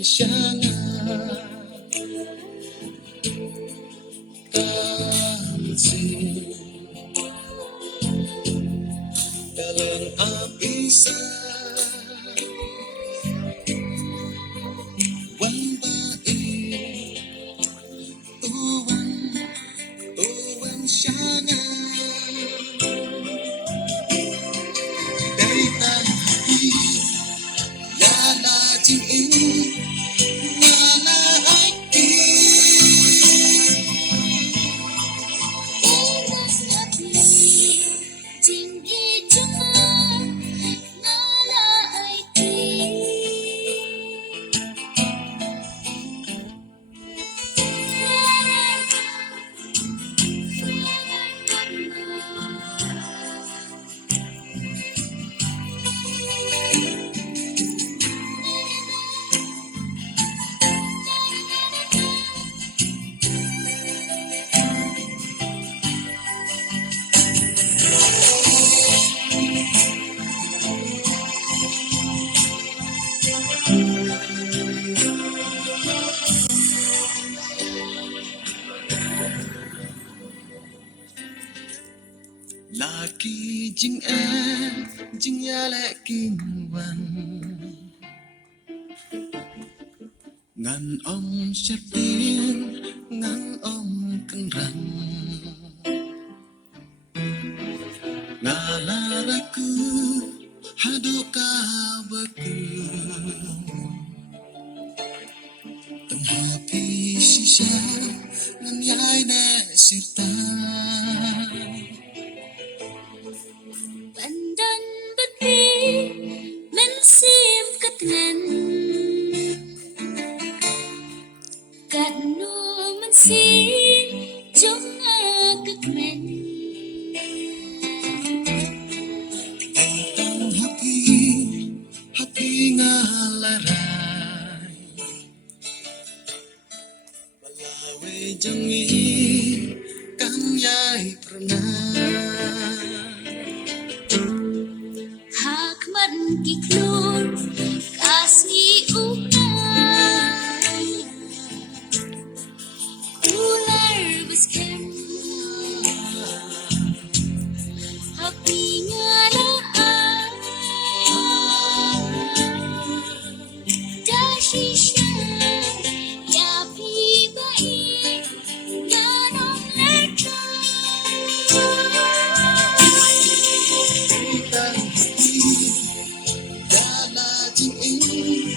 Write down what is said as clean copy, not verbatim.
siya nga kansin dalam abisa wan baieid uwan siya nga dari tanghati lala JINGIM lala laki jing ya lệ kim văn ngàn ông sẽ tiên ngàn ông cân răng ngala raku hadoka baku tang happy sisa ngan yai ne sirta Pandan bagi mensim ketnen kat nu mensim jong ketmen tang happy ngalarai balawe jangi kan yai pernah hakmat kiklur kasih ukay ular beskem happy ngalaan dashisha ya baieid ganong leka lala JINGIM